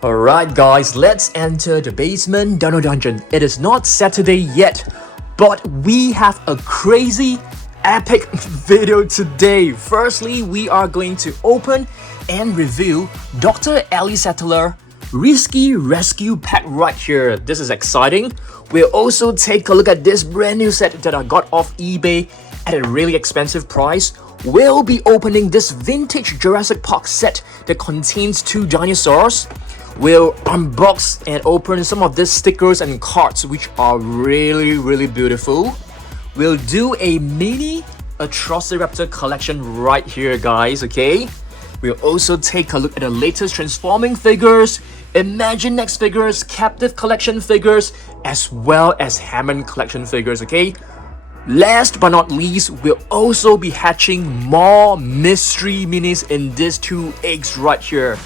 Alright guys, let's enter the basement Dino Dungeon. It is not Saturday yet, but we have a crazy, epic video today. Firstly, we are going to open and review Dr. Ellie Sattler Risky Rescue Pack right here. This is exciting. We'll also take a look at this brand new set that I got off eBay at a really expensive price. We'll be opening this vintage Jurassic Park set that contains 2 dinosaurs. We'll unbox and open some of these stickers and cards, which are really beautiful. We'll do a mini Atrociraptor collection right here, guys, okay? We'll also take a look at the latest transforming figures, Imaginext figures, Captivz collection figures, as well as Hammond collection figures, okay? Last but not least, we'll also be hatching more mystery minis in these 2 eggs right here.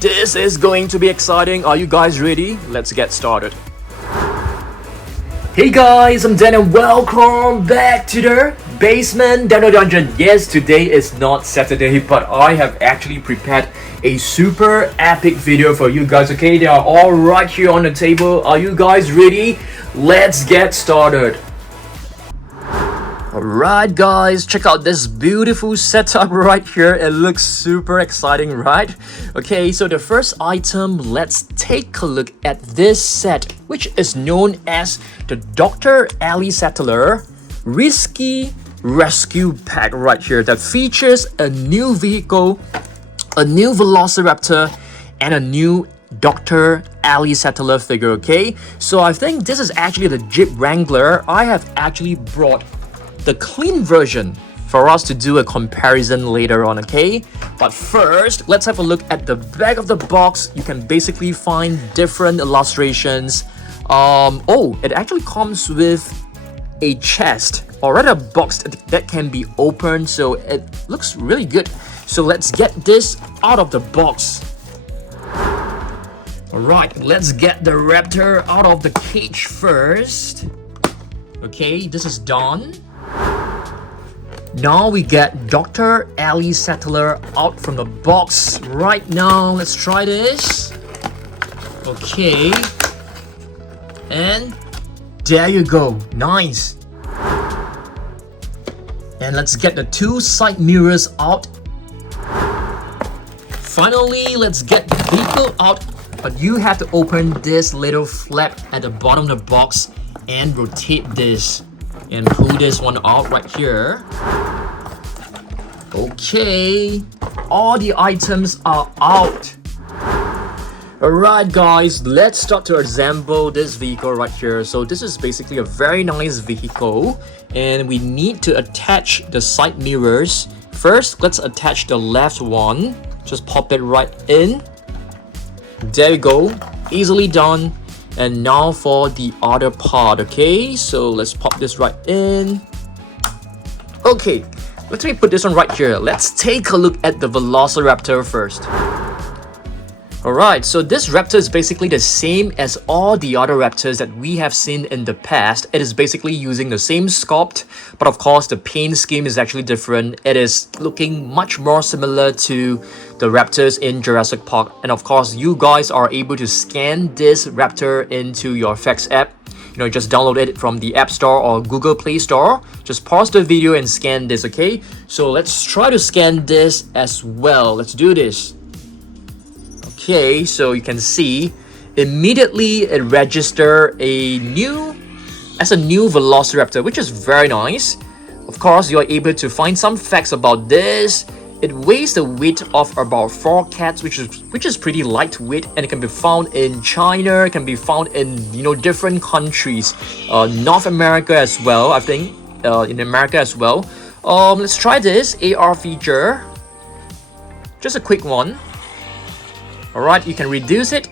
This is going to be exciting. Are you guys ready? Let's get started. Hey guys, I'm Dan and welcome back to the basement Dino Dungeon. Yes, today is not Saturday, but I have actually prepared a super epic video for you guys, okay? They are all right here on the table. Are you guys ready? Let's get started. Alright guys, check out this beautiful setup right here. It looks super exciting, right? Okay, so the first item, let's take a look at this set, which is known as the Dr. Ellie Sattler Risky Rescue Pack right here, that features a new vehicle, a new Velociraptor, and a new Dr. Ellie Sattler figure, okay? So I think this is actually the Jeep Wrangler. I have actually brought the clean version for us to do a comparison later on, okay? But first, let's have a look at the back of the box. You can basically find different illustrations. It actually comes with a chest or rather a box that can be opened, so it looks really good. So let's get this out of the box. Alright, let's get the raptor out of the cage first. Okay, this is done. Now we get Dr. Ellie Sattler out from the box right now. Let's try this. Okay. And there you go. Nice. And let's get the 2 side mirrors out. Finally, let's get the vehicle out. But you have to open this little flap at the bottom of the box and rotate this. And pull this one out right here. Okay, all the items are out. Alright guys, let's start to assemble this vehicle right here. So this is basically a very nice vehicle, and we need to attach the side mirrors. First, let's attach the left one. Just pop it right in. There you go, easily done. And now for the other part, okay? So let's pop this right in. Okay, let me put this one right here. Let's take a look at the Velociraptor first. Alright, so this raptor is basically the same as all the other raptors that we have seen in the past. It is basically using the same sculpt, but of course the paint scheme is actually different. It is looking much more similar to the raptors in Jurassic Park. And of course, you guys are able to scan this raptor into your FX app. You know, just download it from the App Store or Google Play Store. Just pause the video and scan this, okay? So let's try to scan this as well. Let's do this. Okay, so you can see immediately it registers a new Velociraptor, which is very nice. Of course, you are able to find some facts about this. It weighs the weight of about 4 cats, which is pretty lightweight, and it can be found in China. It can be found in different countries, North America as well. I think in America as well. Let's try this AR feature. Just a quick one. Alright, you can reduce it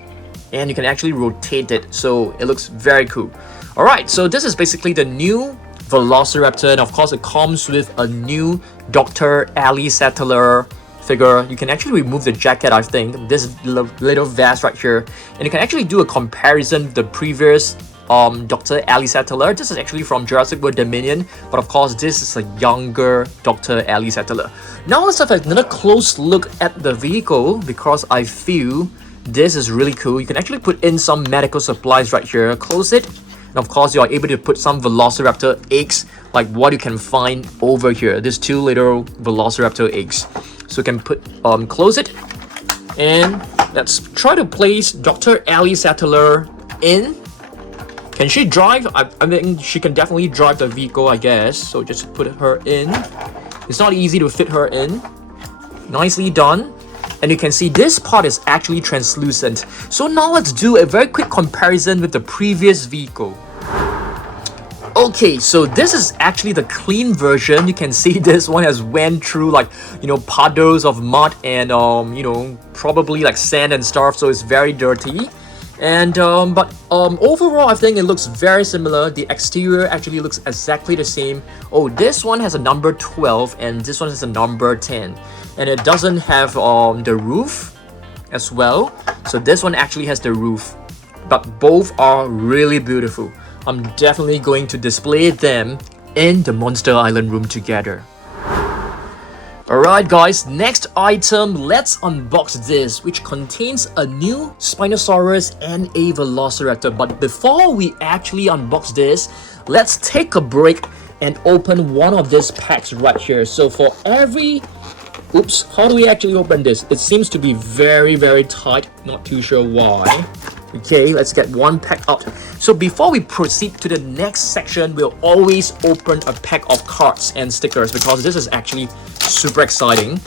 and you can actually rotate it, so it looks very cool. Alright, so this is basically the new Velociraptor, and of course it comes with a new Dr. Ellie Sattler figure. You can actually remove the jacket, I think, this little vest right here, and you can actually do a comparison with the previous Dr. Ellie Sattler. This is actually from Jurassic World Dominion, but of course this is a younger Dr. Ellie Sattler. Now let's have another close look at the vehicle, because I feel This is really cool. You can actually put in some medical supplies right here. Close it. And of course, you are able to put some Velociraptor eggs, like what you can find over here. These 2 little Velociraptor eggs. So you can put close it. And let's try to place Dr. Ellie Sattler in. Can she drive? I think she can definitely drive the vehicle, I guess. So just put her in. It's not easy to fit her in. Nicely done. And you can see this part is actually translucent. So now let's do a very quick comparison with the previous vehicle. Okay, so this is actually the clean version. You can see this one has went through like, you know, puddles of mud and you know, probably like sand and stuff, so it's very dirty. And overall I think it looks very similar. The exterior actually looks exactly the same. Oh, this one has a number 12 and this one has a number 10. And it doesn't have the roof as well. So this one actually has the roof. But both are really beautiful. I'm definitely going to display them in the Monster Island room together. Alright guys, next item, let's unbox this, which contains a new Spinosaurus and a Velociraptor. But before we actually unbox this, let's take a break and open one of these packs right here. So for every... Oops, how do we actually open this? It seems to be very tight, not too sure why. Okay, let's get one pack out. So before we proceed to the next section, we'll always open a pack of cards and stickers because this is actually super exciting.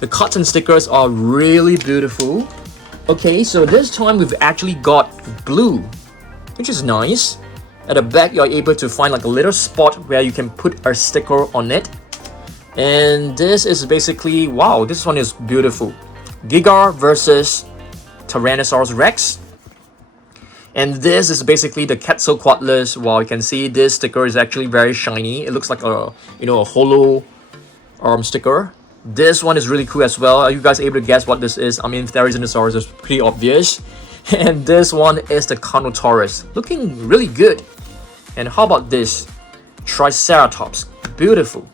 The cards and stickers are really beautiful. Okay, so this time we've actually got blue, which is nice. At the back, you're able to find like a little spot where you can put a sticker on it. And this is basically, wow, this one is beautiful. Giga versus Tyrannosaurus Rex. And this is basically the Quetzalcoatlus. Wow, you can see this sticker is actually very shiny. It looks like a, you know, a hollow sticker. This one is really cool as well. Are you guys able to guess what this is? I mean, if there is Dinosaurs, it's pretty obvious. And this one is the Carnotaurus, looking really good. And how about this? Triceratops, beautiful.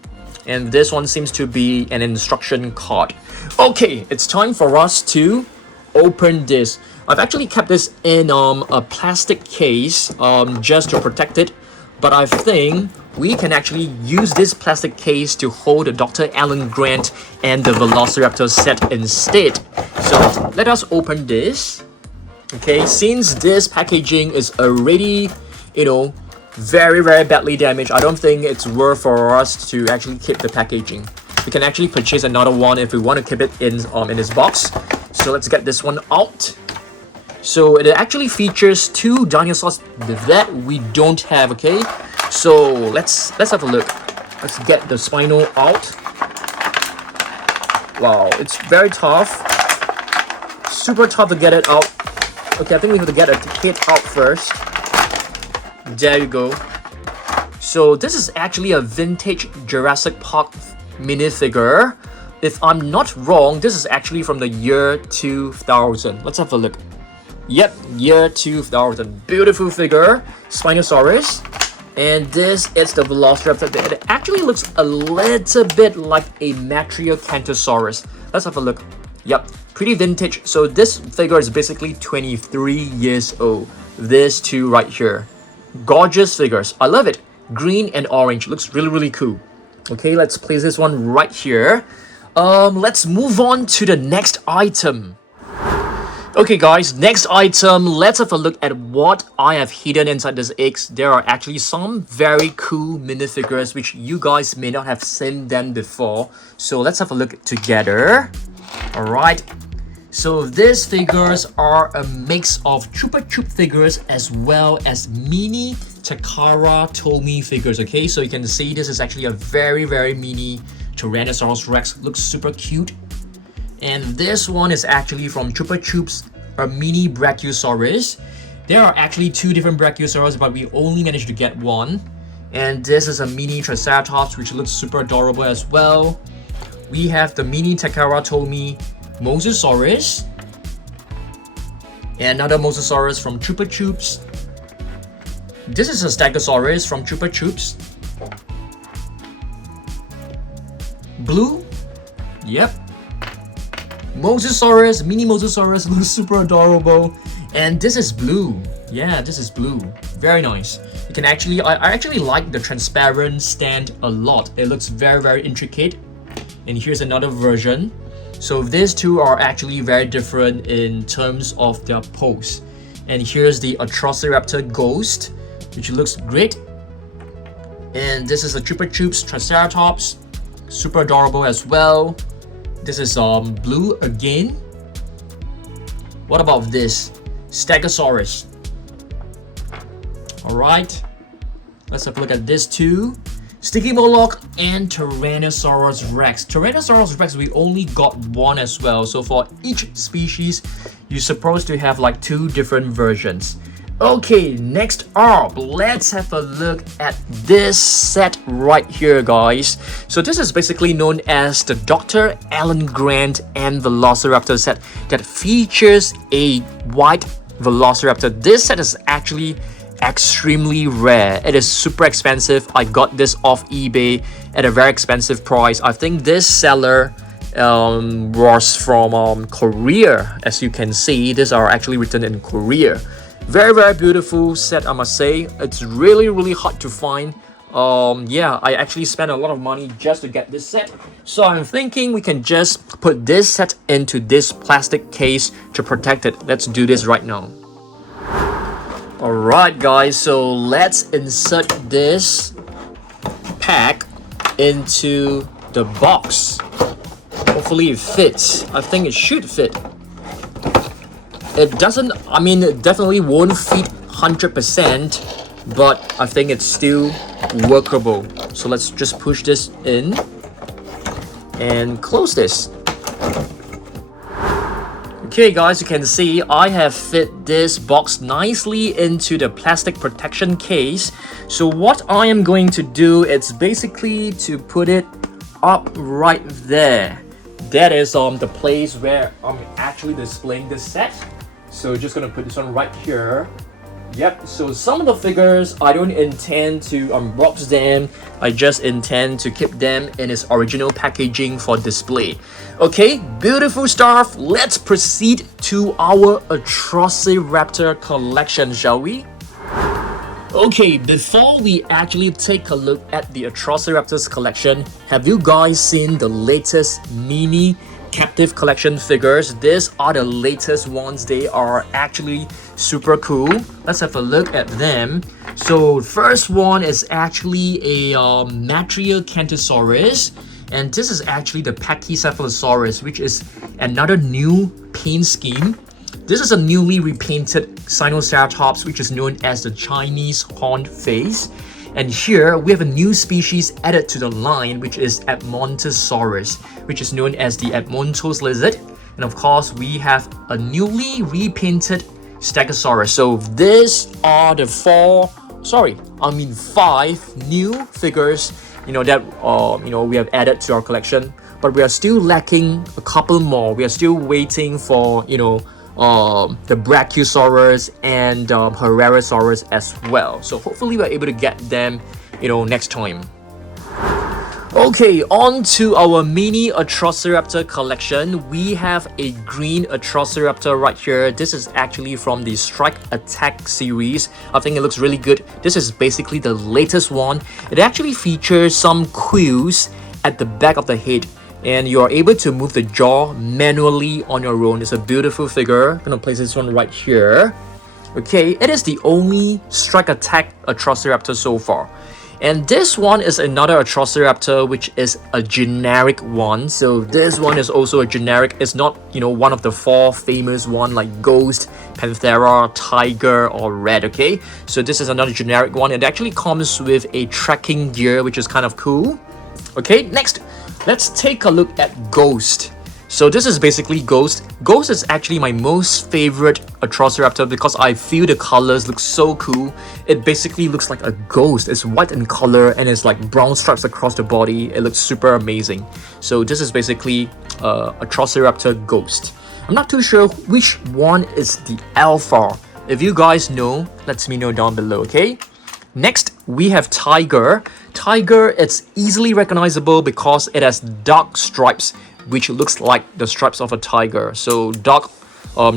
And this one seems to be an instruction card. Okay, it's time for us to open this. I've actually kept this in a plastic case just to protect it. But I think we can actually use this plastic case to hold the Dr. Alan Grant and the Velociraptor set instead. So let us open this. Okay, since this packaging is already, you know, very badly damaged, I don't think it's worth for us to actually keep the packaging. We can actually purchase another one if we want to keep it in this box. So let's get this one out. So it actually features 2 dinosaurs that we don't have, okay? So let's have a look. Let's get the Spino out. Wow, it's very tough. Super tough to get it out. Okay, I think we have to get a kit out first. There you go. So this is actually a vintage Jurassic Park minifigure. If I'm not wrong, this is actually from the year 2000. Let's have a look. Yep, year 2000. Beautiful figure, Spinosaurus. And this is the Velociraptor. It actually looks a little bit like a Matriocantosaurus. Let's have a look. Yep, pretty vintage. So this figure is basically 23 years old. This two right here. Gorgeous figures. I love it. Green and orange. Looks really cool. Okay, let's place this one right here. Let's move on to the next item. Okay guys, next item, let's have a look at what I have hidden inside this eggs. There are actually some very cool minifigures which you guys may not have seen them before. So let's have a look together. Alright, so these figures are a mix of Chupa Chup figures as well as mini Takara Tomy figures, okay? So you can see this is actually a very mini Tyrannosaurus Rex. Looks super cute. And this one is actually from Chupa Chups, a mini Brachiosaurus. There are actually 2 different Brachiosaurus, but we only managed to get one. And this is a mini Triceratops, which looks super adorable as well. We have the mini Takara Tomy Mosasaurus. And another Mosasaurus from Chupa Chups. This is a Stegosaurus from Chupa Chups. Blue. Yep. Mosasaurus, mini Mosasaurus, looks super adorable. And this is blue. Yeah, this is blue. Very nice. You can actually, I actually like the transparent stand a lot. It looks very, very intricate. And here's another version. So these two are actually very different in terms of their pose. And here's the Atrociraptor Ghost, which looks great. And this is a Chupa Chups Triceratops, super adorable as well. This is blue again. What about this? Stegosaurus. Alright, let's have a look at this too. Sticky Moloch and Tyrannosaurus Rex. Tyrannosaurus Rex, we only got one as well. So for each species, you're supposed to have like 2 different versions. Okay, next up, let's have a look at this set right here, guys. So this is basically known as the Dr. Alan Grant and Velociraptor set that features a white Velociraptor. This set is actually extremely rare. It is super expensive. I got this off eBay at a very expensive price. I think this seller was from Korea. As you can see, these are actually written in Korea. Very, very beautiful set, I must say. It's really, really hard to find. Yeah, I actually spent a lot of money just to get this set. So I'm thinking we can just put this set into this plastic case to protect it. Let's do this right now. Alright guys, so let's insert this pack into the box. Hopefully it fits. I think it should fit. It doesn't, I mean, it definitely won't fit 100%, but I think it's still workable. So let's just push this in and close this. Okay guys, you can see I have fit this box nicely into the plastic protection case. So what I am going to do is basically to put it up right there. That is the place where I'm actually displaying this set. So just gonna put this one right here. Yep, so some of the figures I don't intend to unbox them. I just intend to keep them in its original packaging for display. Okay, beautiful stuff. Let's proceed to our Atrociraptor collection, shall we? Okay, before we actually take a look at the Atrociraptors collection, have you guys seen the latest mini Captivz collection figures? These are the latest ones. They are actually super cool. Let's have a look at them. So first one is actually a Matriarchantosaurus, and this is actually the Pachycephalosaurus, which is another new paint scheme. This is a newly repainted Spinosaurus, which is known as the Chinese horned face. And here we have a new species added to the line, which is Edmontosaurus, which is known as the Edmontos lizard. And of course, we have a newly repainted Stegosaurus. So these are the 5 new figures, that we have added to our collection. But we are still lacking a couple more. We are still waiting for, the Brachiosaurus and Herrerasaurus as well. So hopefully we're able to get them, next time. Okay, on to our mini Atrociraptor collection. We have a green Atrociraptor right here. This is actually from the Strike Attack series. I think it looks really good. This is basically the latest one. It actually features some quills at the back of the head, and you are able to move the jaw manually on your own. It's a beautiful figure. I'm gonna place this one right here. Okay, it is the only Strike Attack Atrociraptor so far. And this one is another Atrociraptor, which is a generic one. So this one is also a generic. It's not, one of the 4 famous one like Ghost, Panthera, Tiger, or Red, okay? So this is another generic one. It actually comes with a tracking gear, which is kind of cool. Okay, next, let's take a look at Ghost. So this is basically Ghost. Ghost is actually my most favorite Atrociraptor because I feel the colors look so cool. It basically looks like a ghost. It's white in color and it's like brown stripes across the body. It looks super amazing. So this is basically Atrociraptor Ghost. I'm not too sure which one is the alpha. If you guys know, let me know down below, okay? Next, we have Tiger. Tiger, it's easily recognizable because it has dark stripes which looks like the stripes of a tiger. So dark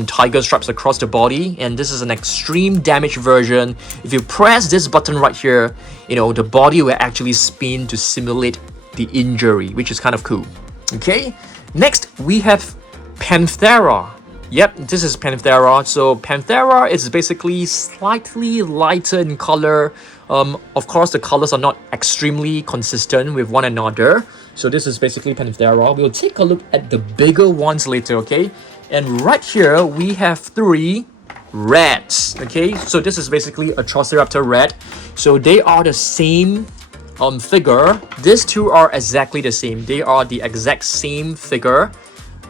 tiger stripes across the body, and this is an extreme damage version. If you press this button right here, you know, the body will actually spin to simulate the injury, which is kind of cool. Okay, next we have Panthera. Yep, this is Panthera. So Panthera is basically slightly lighter in color. Of course, the colors are not extremely consistent with one another. So this is basically Panthera. We'll take a look at the bigger ones later, okay? And right here, we have 3 reds, okay? So this is basically Atrociraptor red. So they are the same figure. These 2 are exactly the same. They are the exact same figure.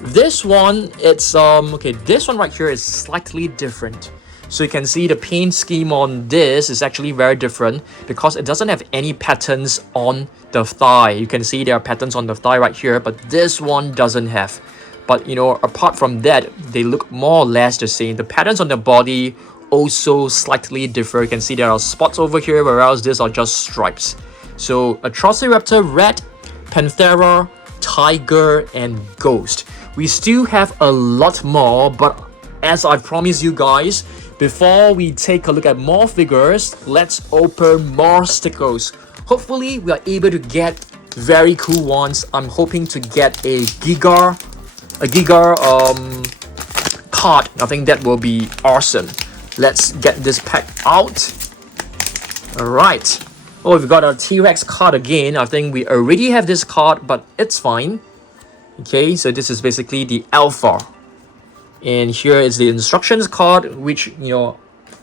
This one, it's okay, this one right here is slightly different. So you can see the paint scheme on this is actually very different because it doesn't have any patterns on the thigh. You can see there are patterns on the thigh right here, but this one doesn't have. But you know, apart from that, they look more or less the same. The patterns on the body also slightly differ. You can see there are spots over here, whereas these are just stripes. So Atrociraptor red, Panthera, tiger, and ghost. We still have a lot more, but as I promised you guys, before we take a look at more figures, let's open more stickers. Hopefully, we are able to get very cool ones. I'm hoping to get a Giga card. I think that will be awesome. Let's get this pack out. Alright. Oh, we've got a T-Rex card again. I think we already have this card, but it's fine. Okay, so this is basically the alpha. And here is the instructions card, which, you know,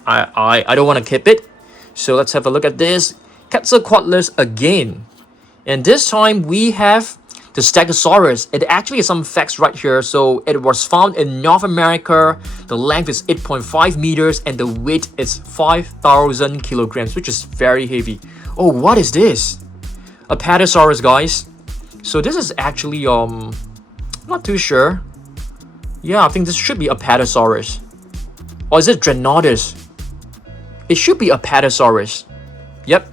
I don't want to keep it. So let's have a look at this. Quetzalcoatlus again. And this time we have the Stegosaurus. It actually has some facts right here. So it was found in North America. The length is 8.5 meters and the weight is 5,000 kilograms, which is very heavy. Oh, what is this? A Apatosaurus, guys. So this is actually not too sure. Yeah, I think this should be a Apatosaurus. Or is it Dreadnoughtus? It should be a Apatosaurus. Yep.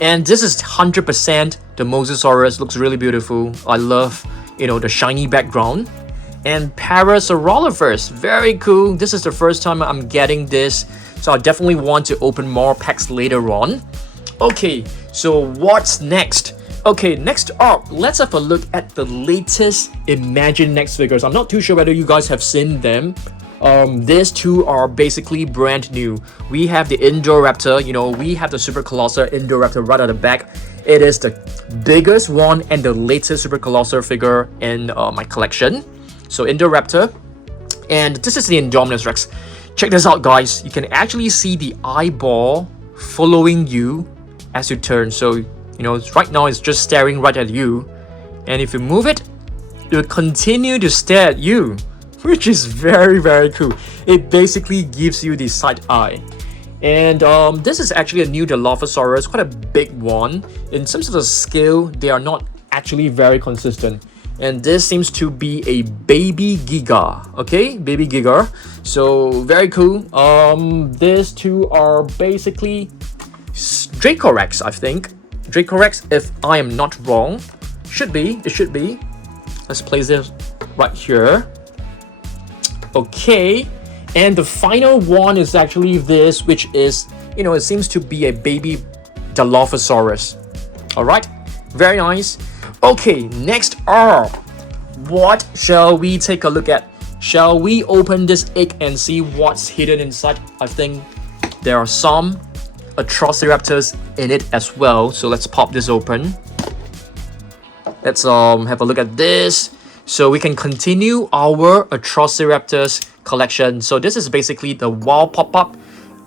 And this is 100% the Mosasaurus. Looks really beautiful. I love, you know, the shiny background. And Parasaurolophus. Very cool. This is the first time I'm getting this. So I definitely want to open more packs later on. Okay, so what's next? Okay, next up, let's have a look at the latest Imaginext figures. I'm not too sure whether you guys have seen them. These 2 are basically brand new. We have the Indoraptor, you know, we have the Super Colossal Indoraptor right at the back. It is the biggest one and the latest Super Colossal figure in my collection. So Indoraptor. And this is the Indominus Rex. Check this out, guys. You can actually see the eyeball following you as you turn. So you know, right now it's just staring right at you. And if you move it, it will continue to stare at you, which is very, very cool. It basically gives you the side eye. And this is actually a new Dilophosaurus, quite a big one. In terms of the scale, they are not actually very consistent. And this seems to be a baby Giga, okay? Baby Giga. So, very cool. These 2 are basically Dracorex, I think. Dracorex, if I am not wrong. Should be, it should be. Let's place this right here. Okay, and the final one is actually this, which is, you know, it seems to be a baby Dilophosaurus. Alright, very nice. Okay, next up, what shall we take a look at? Shall we open this egg and see what's hidden inside? I think there are some Atrociraptors in it as well. So let's pop this open. Let's have a look at this. So we can continue our Atrociraptors collection. So this is basically the wild pop-up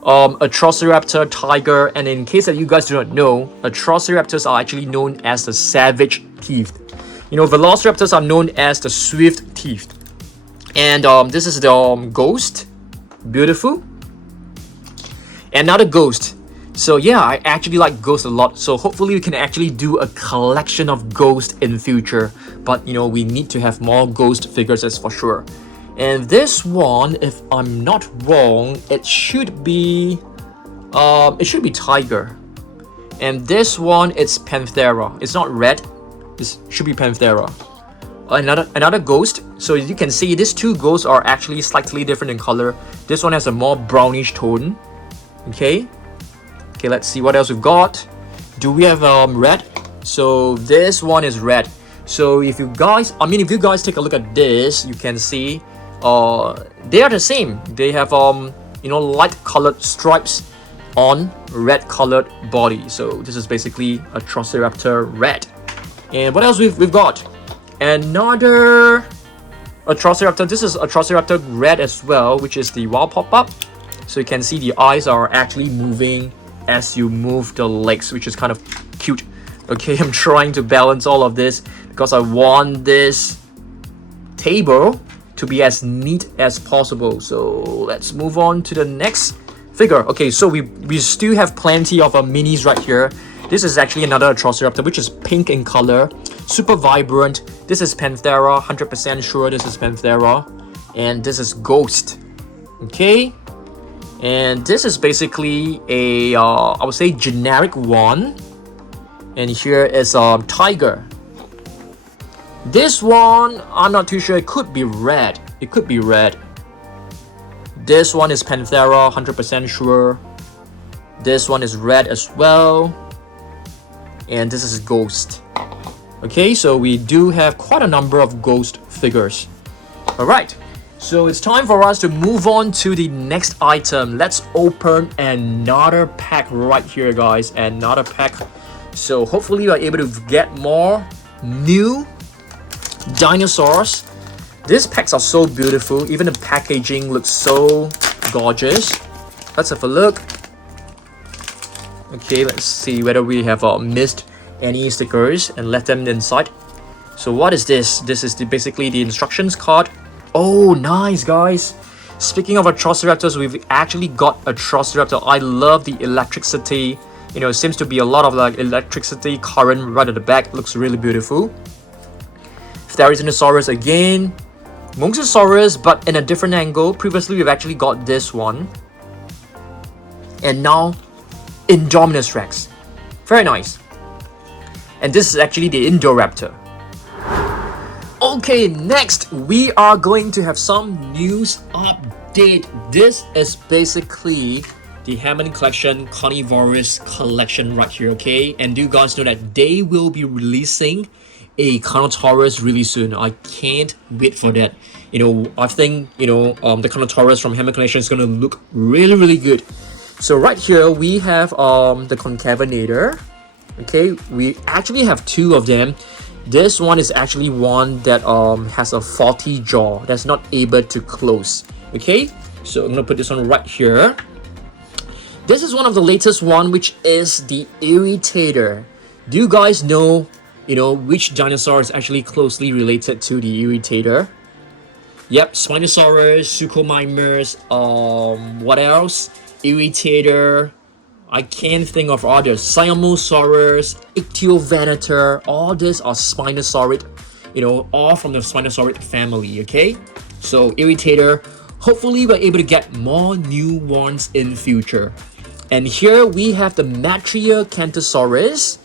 Atrociraptor tiger. And in case that you guys do not know, Atrociraptors are actually known as the savage teeth. You know, Velociraptors are known as the swift teeth. And this is the ghost. Beautiful. Another ghost. So yeah, I actually like ghosts a lot. So hopefully we can actually do a collection of ghosts in future. But you know, we need to have more ghost figures, that's for sure. And this one, if I'm not wrong, it should be tiger. And this one, it's Panthera. It's not red. It should be Panthera. another ghost. So as you can see, these two ghosts are actually slightly different in color. This one has a more brownish tone. Okay, let's see what else we've got. Do we have red? So this one is red. So if you guys take a look at this, you can see they are the same. They have light colored stripes on red colored body. So this is basically Atrociraptor red. And what else we've got? Another Atrociraptor. This is Atrociraptor red as well, which is the wild pop-up. So you can see the eyes are actually moving as you move the legs, which is kind of cute. Okay, I'm trying to balance all of this because I want this table to be as neat as possible. So let's move on to the next figure. Okay, so we still have plenty of minis right here. This is actually another Atrociraptor, which is pink in color, super vibrant. This is Panthera, 100% sure this is Panthera. And this is Ghost. Okay, and this is basically a I would say generic one. And here is a tiger. This one, I'm not too sure. It could be red. It could be red. This one is Panthera, 100% sure. This one is red as well. And this is Ghost. Okay, so we do have quite a number of Ghost figures. Alright, so it's time for us to move on to the next item. Let's open another pack right here, guys. Another pack. So hopefully we are able to get more new dinosaurs. These packs are so beautiful. Even the packaging looks so gorgeous. Let's have a look. Okay, let's see whether we have missed any stickers and left them inside. So what is this? This is basically the instructions card. Oh, nice, guys. Speaking of Atrociraptors, we've actually got Atrociraptor. I love the electricity. You know, it seems to be a lot of like electricity current right at the back. Looks really beautiful. Dinosaurs again. Mosasaurus, but in a different angle. Previously, we've actually got this one. And now, Indominus Rex. Very nice. And this is actually the Indoraptor. Okay, next we are going to have some news update. This is basically the Hammond Collection Carnivorous Collection right here, okay? And do you guys know that they will be releasing a Carnotaurus really soon? I can't wait for that. You know, I think, the Carnotaurus from Hammond Collection is going to look really, really good. So right here, we have the Concavinator. Okay, we actually have two of them. This one is actually one that has a faulty jaw that's not able to close. Okay, so I'm gonna put this one right here. This is one of the latest one, which is the Irritator. Do you guys know, which dinosaur is actually closely related to the Irritator? Yep, Spinosaurus, Suchomimus, what else? Irritator. I can't think of others. Siamosaurus, Ichthyovenator, all these are Spinosaurid, all from the Spinosaurid family, okay? So, Irritator, hopefully we're able to get more new ones in future. And here we have the Matriacanthosaurus.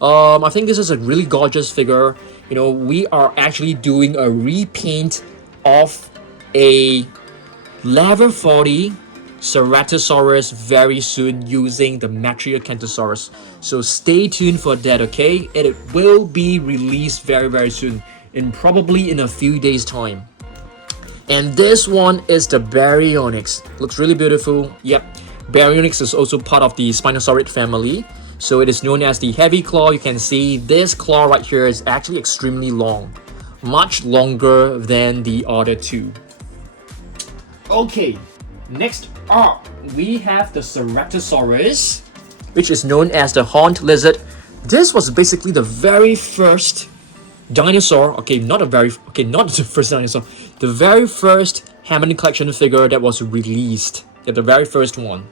I think this is a really gorgeous figure. We are actually doing a repaint of a level 40 Ceratosaurus very soon using the Matriacanthosaurus. So stay tuned for that, okay? It will be released very, very soon, probably in a few days' time. And this one is the Baryonyx. Looks really beautiful. Yep, Baryonyx is also part of the Spinosaurid family. So it is known as the heavy claw. You can see this claw right here is actually extremely long. Much longer than the other two. Okay. Next up, we have the Ceratosaurus, which is known as the horned lizard. This was basically the very first dinosaur. Not the first dinosaur. The very first Hammond Collection figure that was released. Yeah, the very first one.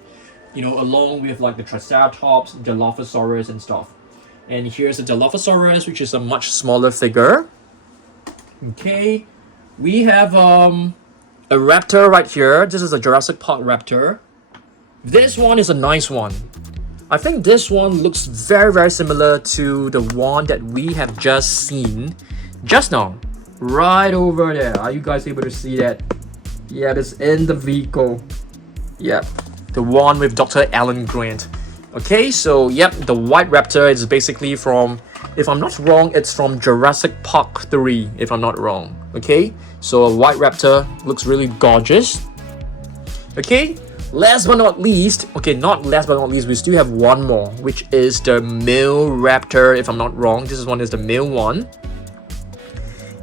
Along with like the Triceratops, Dilophosaurus, and stuff. And here's the Dilophosaurus, which is a much smaller figure. Okay, we have a raptor right here. This is a Jurassic Park raptor. This one is a nice one. I think this one looks very, very similar to the one that we have just seen just now. right over there. Are you guys able to see that? Yeah, it's in the vehicle. Yep, the one with Dr. Alan Grant. Okay, so yep, the white raptor is basically from, if I'm not wrong, it's from Jurassic Park 3, if I'm not wrong. Okay, so a white raptor looks really gorgeous. Okay, last but not least, okay, not last but not least, we still have one more, which is the male raptor, if I'm not wrong. This one is the male one.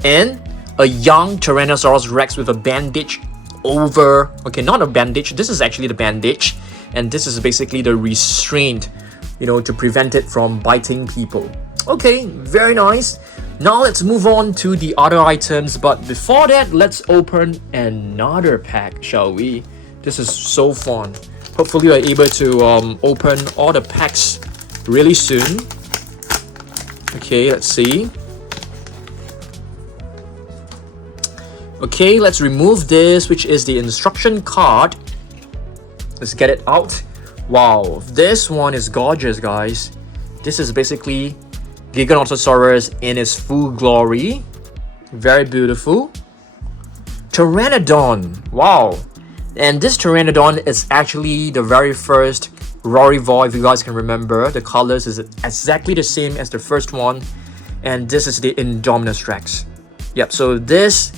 And a young Tyrannosaurus Rex with a bandage over, okay, not a bandage, this is actually the bandage, and this is basically the restraint, you know, to prevent it from biting people. Okay, very nice. Now let's move on to the other items, but before that, let's open another pack, shall we? This is so fun. Hopefully we're able to open all the packs really soon. Okay, let's see. Okay, let's remove this, which is the instruction card. Let's get it out. Wow, this one is gorgeous, guys. This is basically Giganotosaurus in its full glory. Very beautiful. Pteranodon. Wow. And this Pteranodon is actually the very first Rorivore, if you guys can remember. The colors is exactly the same as the first one. And this is the Indominus Rex. Yep, so this,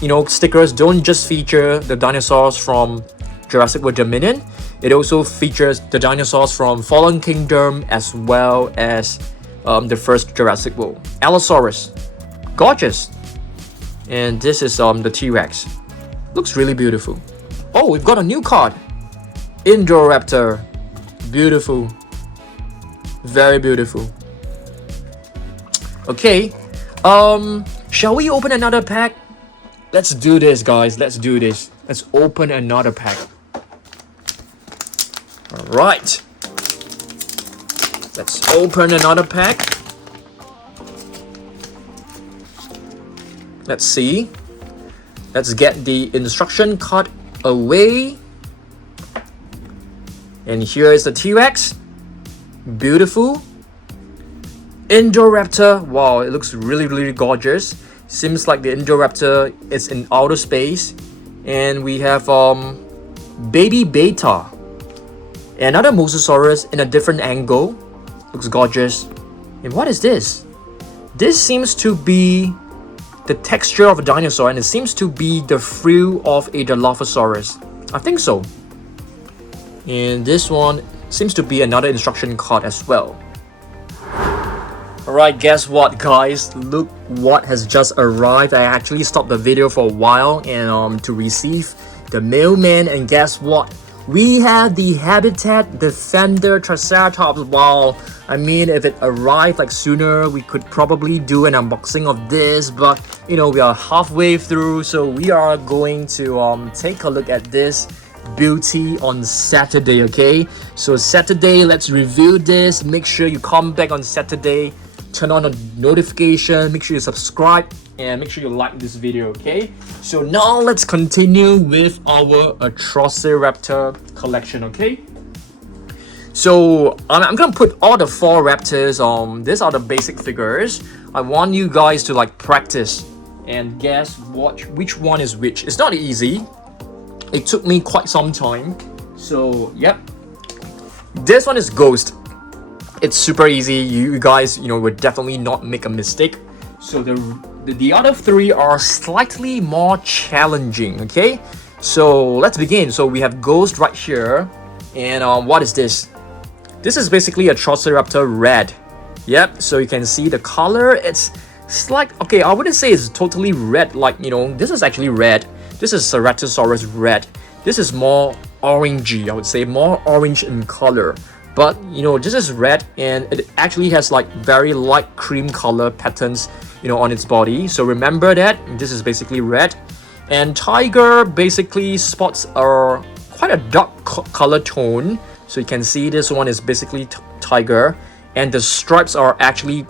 you know, stickers don't just feature the dinosaurs from Jurassic World Dominion. It also features the dinosaurs from Fallen Kingdom as well as the first Jurassic World. Allosaurus, gorgeous. And this is the T-Rex. Looks really beautiful. Oh, we've got a new card. Indoraptor, beautiful. Very beautiful. Okay, shall we open another pack? Let's do this, guys. Let's do this. Let's open another pack. Alright. Let's open another pack. Let's see. Let's get the instruction card away. And here is the T-Rex. Beautiful. Indoraptor. Wow, it looks really, really gorgeous. Seems like the Indoraptor is in outer space. And we have Baby Beta. Another Mosasaurus in a different angle. Looks gorgeous. And what is this? This seems to be the texture of a dinosaur, and it seems to be the frill of a Dilophosaurus. I think so. And this one seems to be another instruction card as well. Alright, guess what, guys? Look what has just arrived. I actually stopped the video for a while and to receive the mailman, and guess what? We have the Habitat Defender Triceratops. Wow, I mean, if it arrived like sooner, we could probably do an unboxing of this, but you know, we are halfway through, so we are going to take a look at this beauty on Saturday. Okay, so Saturday, let's review this. Make sure you come back on Saturday, turn on the notification, make sure you subscribe, and make sure you like this video. Okay, so now let's continue with our Atrociraptor collection. Okay, so I'm gonna put all the 4 raptors on. These are the basic figures. I want you guys to like practice and guess which one is which. It's not easy. It took me quite some time. So yep, this one is Ghost. It's super easy. You guys, you know, would definitely not make a mistake. So the other 3 are slightly more challenging. Okay, so let's begin. So we have Ghost right here, and what is this? This is basically a Atrociraptor red. Yep, so you can see the color. It's like, okay, I wouldn't say it's totally red, like, you know, this is actually red. This is Ceratosaurus red. This is more orangey, I would say, more orange in color. But you know, this is red, and it actually has like very light cream color patterns, you know, on its body. So remember that this is basically red. And Tiger basically spots are quite a dark color tone. So you can see this one is basically Tiger, and the stripes are actually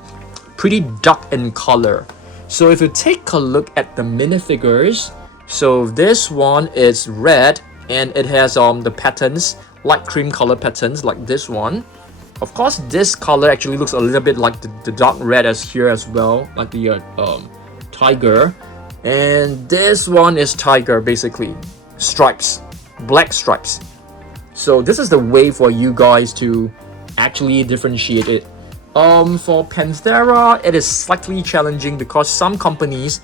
pretty dark in color. So if you take a look at the minifigures, so this one is red, and it has the patterns, light cream color patterns like this one. Of course, this color actually looks a little bit like the dark red as here as well, like the tiger, and this one is tiger, basically stripes, black stripes. So this is the way for you guys to actually differentiate it. For Panthera, it is slightly challenging because some companies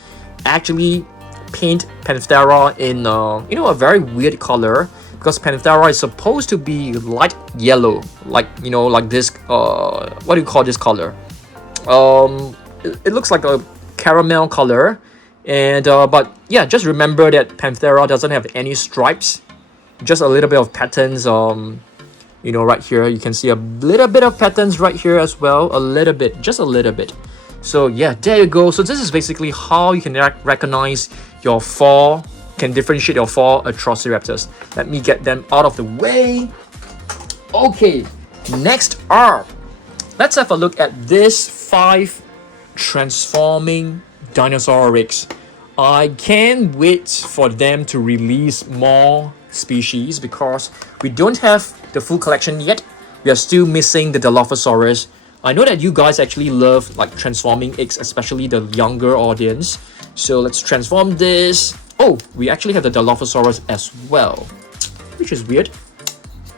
actually paint Panthera in a very weird color, because Panthera is supposed to be light yellow, like like this. What do you call this color? It looks like a caramel color, and but yeah, just remember that Panthera doesn't have any stripes, just a little bit of patterns. Right here you can see a little bit of patterns right here as well, a little bit, just a little bit. So yeah, there you go. So this is basically how you can recognize your can differentiate your 4 Atrociraptors. Let me get them out of the way. Okay, next up, let's have a look at this 5 transforming dinosaur rigs. I can't wait for them to release more species because we don't have the full collection yet. We are still missing the Dilophosaurus. I know that you guys actually love like transforming eggs, especially the younger audience. So let's transform this. Oh, we actually have the Dilophosaurus as well, which is weird.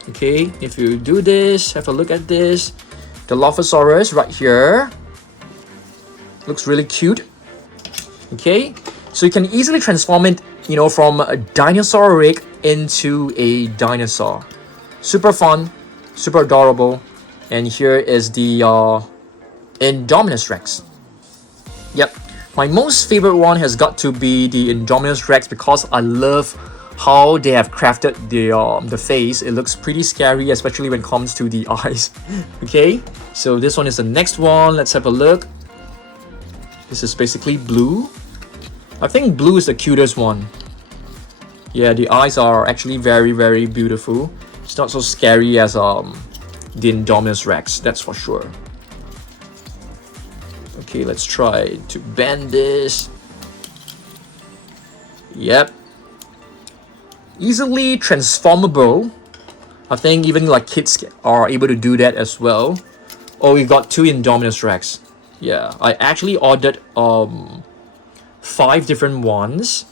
Okay, if you do this, have a look at this. Dilophosaurus right here. Looks really cute. Okay, so you can easily transform it, from a dinosaur rig into a dinosaur. Super fun, super adorable. And here is the Indominus Rex. Yep, my most favorite one has got to be the Indominus Rex because I love how they have crafted the face. It looks pretty scary, especially when it comes to the eyes. Okay, so this one is the next one. Let's have a look. This is basically blue. I think blue is the cutest one. Yeah, the eyes are actually very, very beautiful. It's not so scary as the Indominus Rex, that's for sure. Okay, let's try to bend this. Yep. Easily transformable. I think even like kids are able to do that as well. Oh, we got 2 Indominus Rex. Yeah, I actually ordered 5 different ones,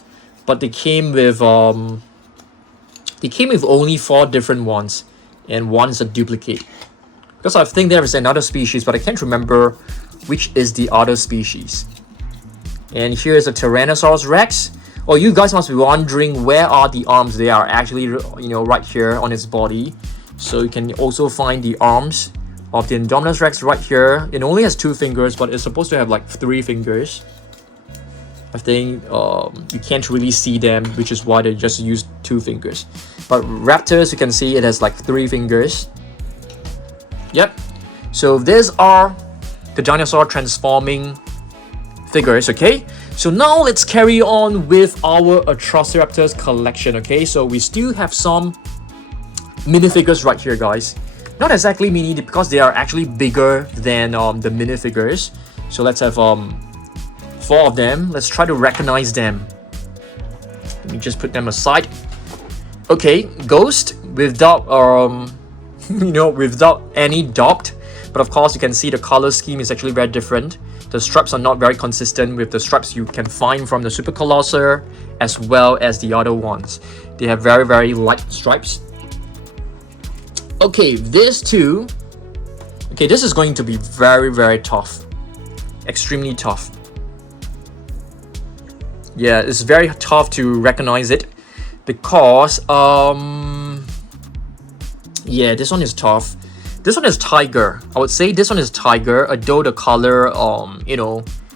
but they came with only 4 different ones, and one is a duplicate. Because I think there is another species, but I can't remember which is the other species. And here is a Tyrannosaurus Rex. Oh, you guys must be wondering where are the arms? They are actually, right here on its body. So you can also find the arms of the Indominus Rex right here. It only has 2 fingers, but it's supposed to have like 3 fingers. I think you can't really see them, which is why they just used 2 fingers. But raptors, you can see it has like 3 fingers. Yep. So these are the dinosaur transforming figures, okay? So now let's carry on with our Atrociraptors collection, okay? So we still have some minifigures right here, guys. Not exactly mini because they are actually bigger than the minifigures. So let's have 4 of them. Let's try to recognize them. Let me just put them aside. Okay, Ghost without without any dot. But of course, you can see the color scheme is actually very different. The stripes are not very consistent with the stripes you can find from the Super Colossal as well as the other ones. They have very, very light stripes. Okay, this too. Okay, this is going to be very, very tough. Extremely tough. Yeah, it's very tough to recognize it because yeah, this one is tough. This one is tiger. I would say this one is tiger, although the color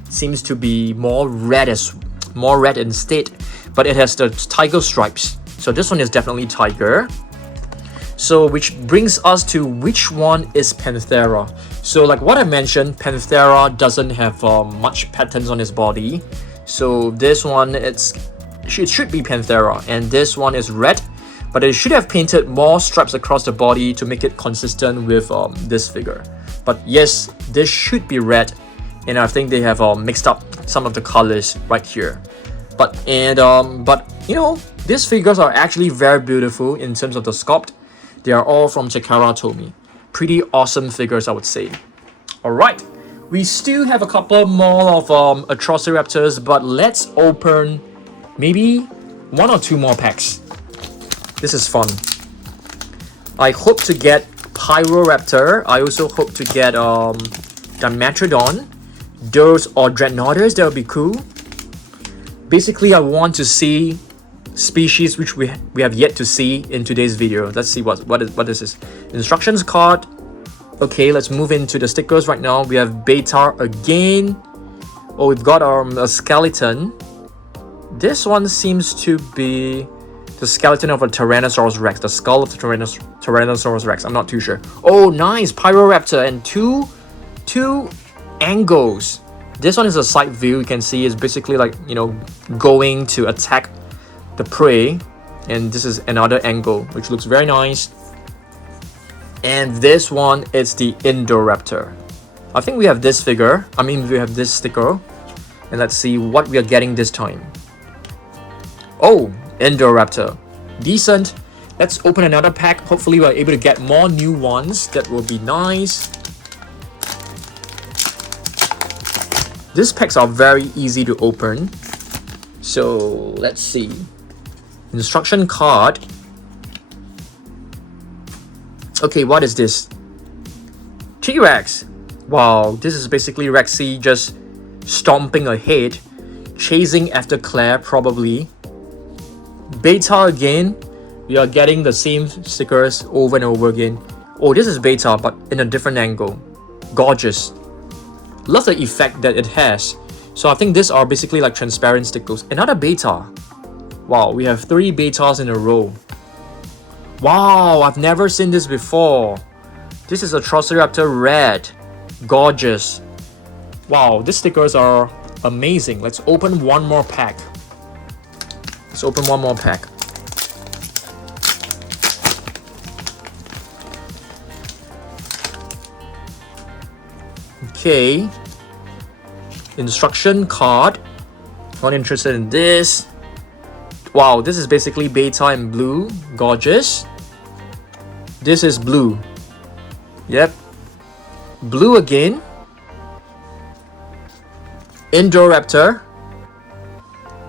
seems to be more red instead, but it has the tiger stripes. So this one is definitely tiger. So which brings us to which one is Panthera. So like what I mentioned, Panthera doesn't have much patterns on its body. So this one it should be Panthera, and this one is red, but it should have painted more stripes across the body to make it consistent with this figure. But yes, this should be red, and I think they have mixed up some of the colors right here. But these figures are actually very beautiful in terms of the sculpt. They are all from Takara Tomy. Pretty awesome figures, I would say. Alright, We still have a couple more of Atrociraptors, but let's open maybe 1 or 2 more packs. This is fun. I hope to get Pyroraptor. I also hope to get Dimetrodon. Those or Dreadnoughters, that would be cool. Basically, I want to see species which we have yet to see in today's video. Let's see what is this. Instructions card. Okay, let's move into the stickers right now. We have Beta again. Oh, we've got a skeleton. This one seems to be the skeleton of a Tyrannosaurus Rex. The skull of the Tyrannosaurus Rex. I'm not too sure. Oh, nice. Pyroraptor and two angles. This one is a side view. You can see it's basically like, you know, going to attack the prey. And this is another angle, which looks very nice. And this one is the Indoraptor. I think we have this figure. I mean, we have this sticker. And let's see what we are getting this time. Oh, Indoraptor. Decent. Let's open another pack. Hopefully we're able to get more new ones. That will be nice. These packs are very easy to open. So let's see. Instruction card. Okay, what is this? T-Rex. Wow, this is basically Rexy just stomping ahead, chasing after Claire probably. Beta again. We are getting the same stickers over and over again. Oh, this is Beta, but in a different angle. Gorgeous. Love the effect that it has. So I think these are basically like transparent stickers. Another Beta. Wow, we have 3 Betas in a row. Wow, I've never seen this before. This is a Atrociraptor Red. Gorgeous. Wow, these stickers are amazing. Let's open one more pack. Let's open one more pack. Okay. Instruction card. Not interested in this. Wow, this is basically Beta in blue. Gorgeous. This is blue. Yep. Blue again. Indoraptor.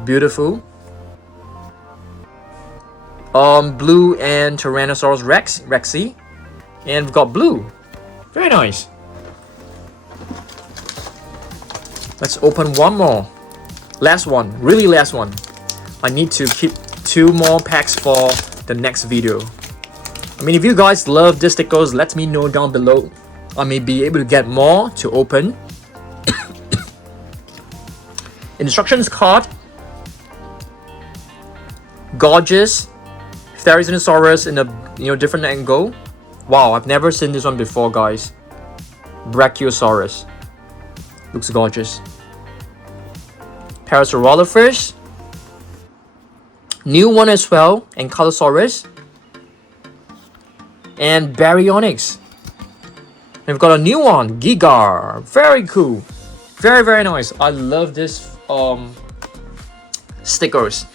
Beautiful. Blue and Tyrannosaurus Rexy. And we've got blue. Very nice. Let's open one more. Last one. Really last one. I need to keep 2 more packs for the next video. I mean, if you guys love these stickers, let me know down below. I may be able to get more to open. Instructions card. Gorgeous. Therizinosaurus in a different angle. Wow, I've never seen this one before, guys. Brachiosaurus. Looks gorgeous. Parasaurolophus. New one as well. And Colosaurus. And Baryonyx. And we've got a new one. Gigar. Very cool. Very, very nice. I love this stickers.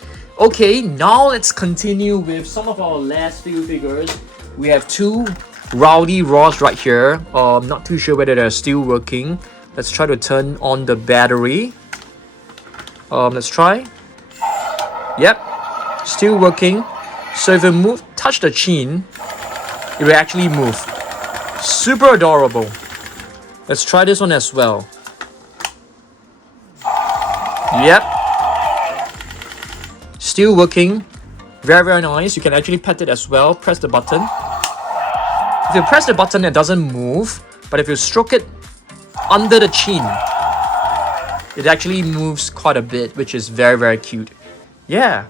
Okay, now let's continue with some of our last few figures. We have 2 Rowdy Ross right here. Not too sure whether they're still working. Let's try to turn on the battery. Let's try. Yep, still working. So if we touch the chin, it will actually move. Super adorable. Let's try this one as well. Yep. Still working. Very, very nice. You can actually pet it as well. Press the button. If you press the button, it doesn't move. But if you stroke it under the chin, it actually moves quite a bit, which is very, very cute. Yeah.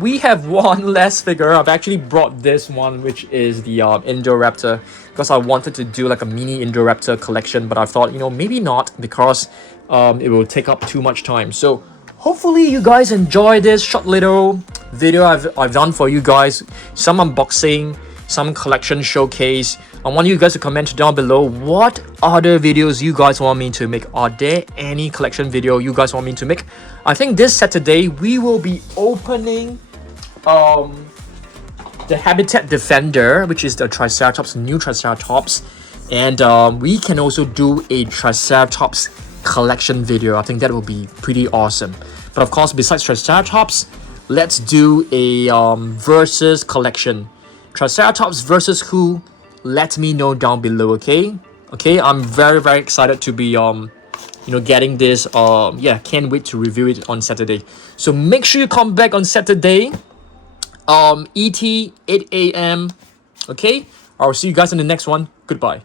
We have one last figure. I've actually brought this one, which is the Indoraptor, because I wanted to do like a mini Indoraptor collection, but I thought, you know, maybe not, because it will take up too much time. So hopefully you guys enjoy this short little video I've done for you guys. Some unboxing, some collection showcase. I want you guys to comment down below what other videos you guys want me to make. Are there any collection video you guys want me to make? I think this Saturday we will be opening the Habitat Defender, which is the Triceratops, new Triceratops. And we can also do a Triceratops collection video. I think that will be pretty awesome. But of course, besides Triceratops, let's do a versus collection. Triceratops versus who? Let me know down below, okay? Okay, I'm very, very excited to be getting this. Yeah, can't wait to review it on Saturday. So make sure you come back on Saturday. ET 8 a.m. Okay, I'll see you guys in the next one. Goodbye.